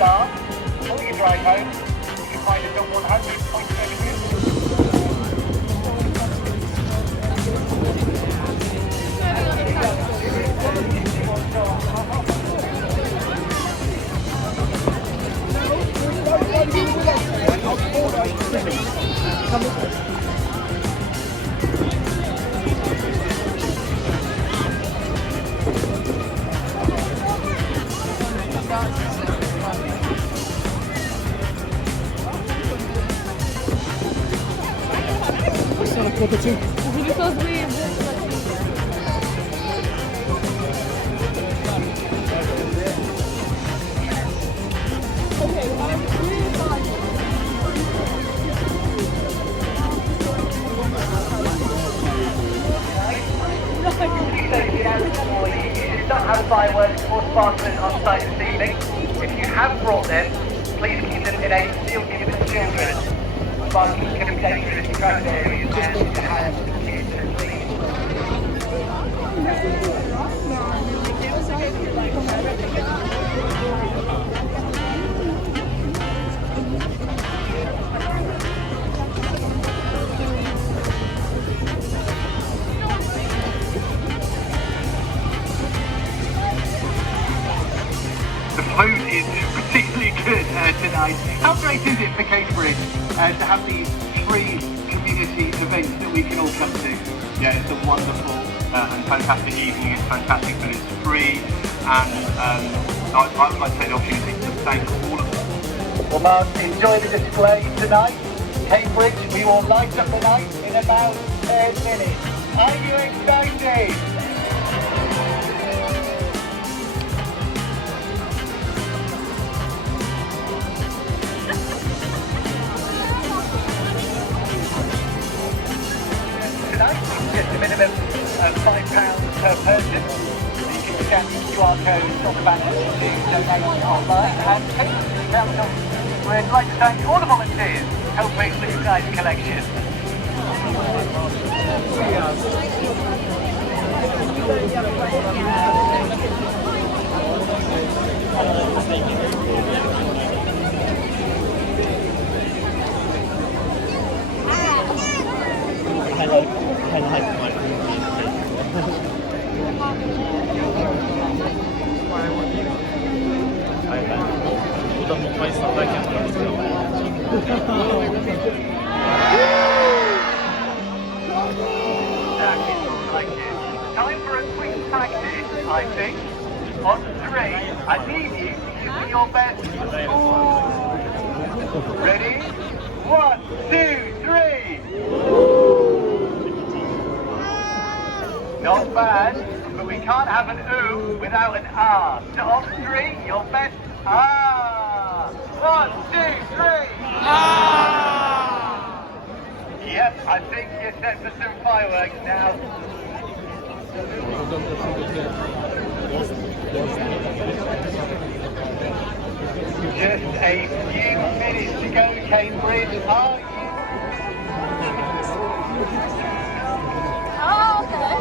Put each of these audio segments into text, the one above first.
start. Or you drive home, you can find us on 100.7. Because we Don't have fireworks or sparklers on site this evening. If you have brought them, please keep them in a sealed given to children. Sparklers can be dangerous in crowded areas and have kids please. The food is particularly good tonight. How great is it for Cambridge to have these free community events that we can all come to? Yeah, it's a wonderful and fantastic evening. It's fantastic that it's free, and I would like to take the opportunity to thank all of them. Well, Mark, enjoy the display tonight. Cambridge, we will light up the night in about 10 minutes. Are you excited? Tonight, just a minimum of £5 per person. You can scan the QR codes on the banner to donate online. And Cambridge Council, we'd like to thank all the volunteers helping with tonight's collection. Time for a quick practice, I think. On 3, I need you to give me your best. Ooh. Ready? 1, 2, 3. Not bad, but we can't have an ooh without an ah. So on 3, your best ah. 1, 2, 3. Ah! Yep, I think you're set for some fireworks now. Just a few minutes to go, Cambridge. Are you? Oh, okay.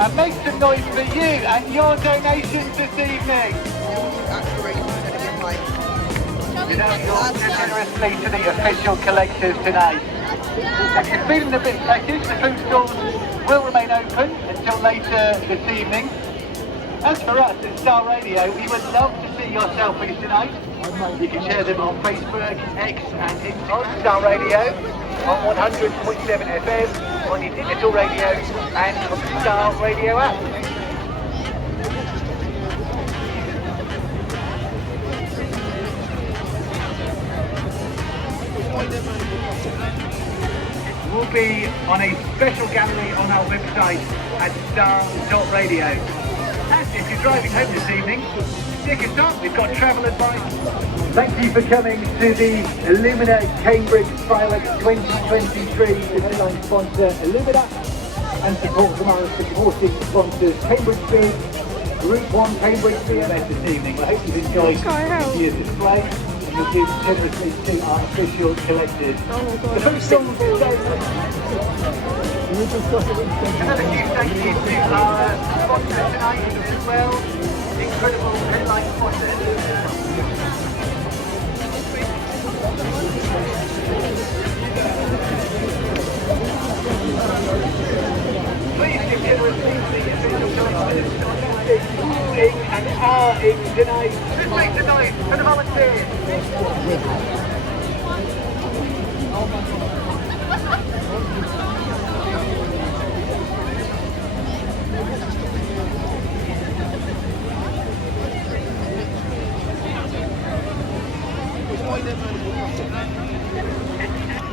And make some noise for you and your donations this evening. You know, you're generously to the official collectors tonight. If you're feeling a bit fetish, the food stalls will remain open until later this evening. As for us at Star Radio, we would love to see your selfies tonight. You can share them on Facebook, X and Instagram. Star Radio on 100.7 FM, on your digital radio and on the Star Radio app. We'll be on a special gallery on our website at star.radio. And if you're driving home this evening, stick us up, we've got travel advice. Thank you for coming to the Illumina Cambridge Pilot 2023 with headline sponsor Illumina and support from our supporting sponsors Cambridge Beer, Group 1 Cambridge Beer this evening. I hope you've enjoyed this year's display and you'll give generously to our official collectors. The first song today. Another huge thank you to our sponsor tonight as well, incredible headline sponsor Illumina. Please give generously to the official collectors and are in tonight. Just make the noise for the volunteers.